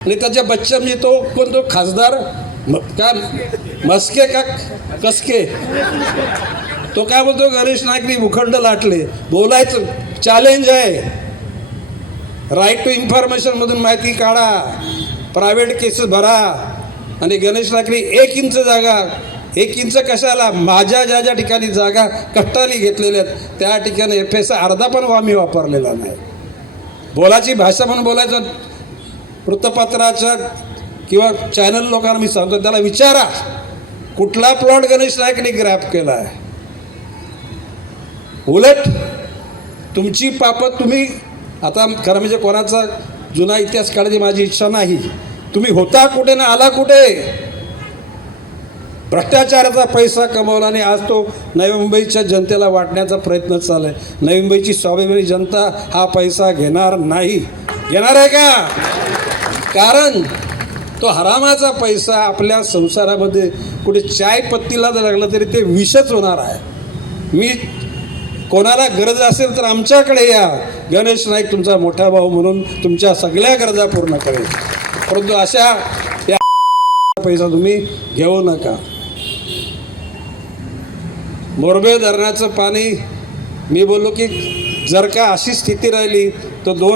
आणि त्याच्या बच्चा म्हणजे तो कोण, तो खासदार काय मस्के का कसके, तो काय बोलतो, गणेश नाईकनी भूखंड लाटले. बोलायचं चॅलेंज आहे. राईट टू इन्फॉर्मेशन मधून माहिती काढा, प्रायव्हेट केसेस भरा. आणि गणेश नाईकनी 1 इंच जागा, 1 इंच कशाला, माझ्या ज्या ज्या ठिकाणी जागा कष्टाने घेतलेल्या आहेत त्या ठिकाणी FS अर्धा पण आम्ही वापरलेला नाही. बोलाची भाषा म्हणून बोलायचं. वृत्तपत्राच्या किंवा चॅनल लोकांना मी सांगतो, त्याला विचारा कुठला प्लॉट गणेश नाईकने ग्रॅप केला आहे. उलट तुमची पापत तुम्ही आता खरं म्हणजे कोणाचा जुना इतिहास काढायची माझी इच्छा नाही. तुम्ही होता कुठे ना आला कुठे. भ्रष्टाचाराचा पैसा कमवला आणि आज तो नवी मुंबईच्या जनतेला वाटण्याचा प्रयत्न चालू आहे. नवी मुंबईची स्वाभिमानी जनता हा पैसा घेणार नाही. घेणार आहे का? कारण तो हरामाचा पैसा आपल्या संसारामध्ये कुठे चाय पत्तीला जर लागला तरी ते विषच होणार आहे. मी कोणाला गरज असेल तर आमच्याकडे या, गणेश नाईक तुमचा मोठा भाऊ म्हणून तुमच्या सगळ्या गरजा पूर्ण करेल. परंतु अशा पैसा तुम्ही घेऊ नका. मोरबे धरणाचं पाणी मी बोललो की जर का अशी स्थिती राहिली तर 2